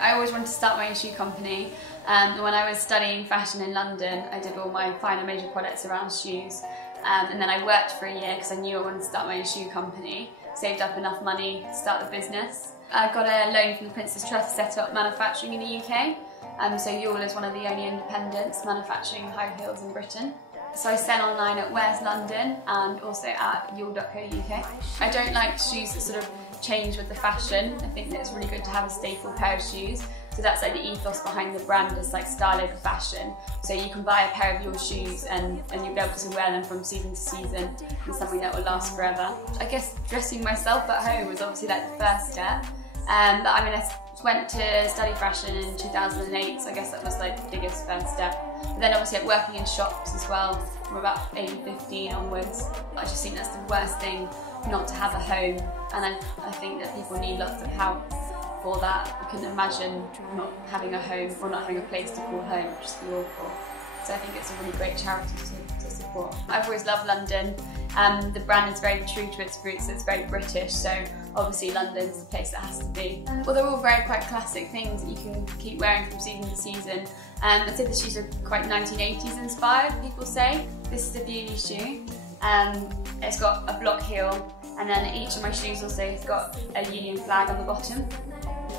I always wanted to start my own shoe company. When I was studying fashion in London, I did all my final major projects around shoes. And then I worked for a year because I knew I wanted to start my own shoe company. Saved up enough money to start the business. I got a loan from the Prince's Trust to set up manufacturing in the UK. So Yull is one of the only independents manufacturing high heels in Britain. So I sell online at Where's London and also at yull.co.uk. I don't like shoes that sort of change with the fashion. I think that it's really good to have a staple pair of shoes. So that's like the ethos behind the brand, is like style over fashion. So you can buy a pair of Yull shoes and you'll be able to wear them from season to season, and something that will last forever. I guess dressing myself at home was obviously like the first step. But I mean, I went to study fashion in 2008, so I guess that was like the biggest first step. But then obviously like working in shops as well from about age 15 onwards. I just think that's the worst thing, not to have a home, and I think that people need lots of help for that. I couldn't imagine not having a home or not having a place to call home, which is awful. So I think it's a really great charity to support. I've always loved London. The brand is very true to its roots, it's very British, so obviously London's the place that has to be. Well, they're all very quite classic things that you can keep wearing from season to season. I'd say the shoes are quite 1980s inspired, people say. This is a beauty shoe. It's got a block heel, and then each of my shoes also has got a Union flag on the bottom.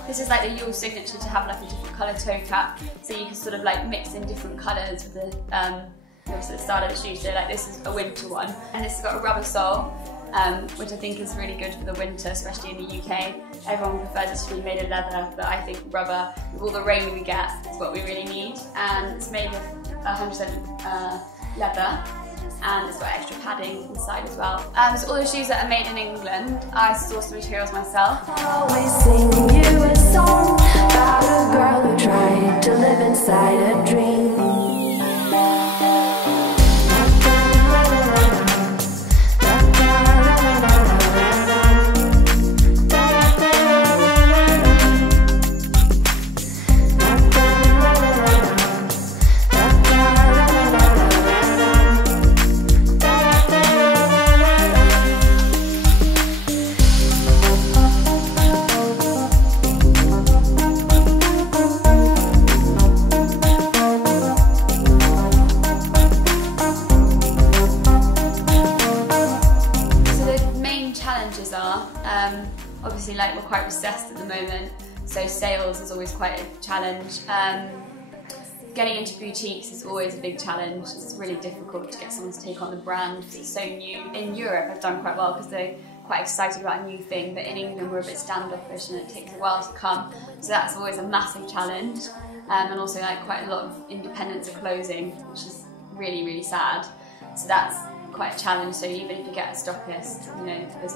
This is like the Yull signature, to have like a different colour toe cap, so you can sort of like mix in different colours with the style of the shoe. So like this is a winter one, and this has got a rubber sole, which I think is really good for the winter, especially in the UK. Everyone prefers it to be made of leather, but I think rubber, with all the rain we get, is what we really need. And it's made with 100% leather, and it's got extra padding inside as well. So all the shoes that are made in England, I source the materials myself. I'll always sing you a song about a girl who tried to live inside a dream. Obviously, like, we're quite recessed at the moment, so sales is always quite a challenge. Getting into boutiques is always a big challenge. It's really difficult to get someone to take on the brand because it's so new. In Europe, I've done quite well because they're quite excited about a new thing, but in England we're a bit standoffish and it takes a while to come. So that's always a massive challenge. And also, like, quite a lot of independents are closing, which is really, really sad. So that's quite a challenge. So even if you get a stockist, you know, there's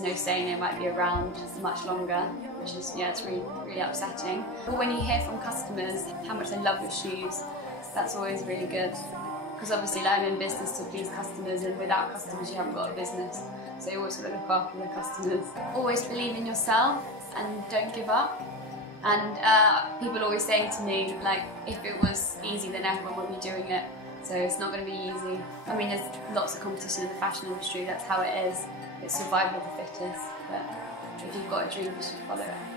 no saying they might be around much longer, which is, yeah, it's really, really upsetting. But when you hear from customers how much they love your shoes, that's always really good. Because obviously, like, I'm in business to please customers, and without customers you haven't got a business. So you always got to look after the customers. Always believe in yourself and don't give up. And people always say to me, like, if it was easy then everyone would be doing it. So it's not going to be easy. I mean, there's lots of competition in the fashion industry, that's how it is. It's survival of the fittest, but if you've got a dream, you should follow it.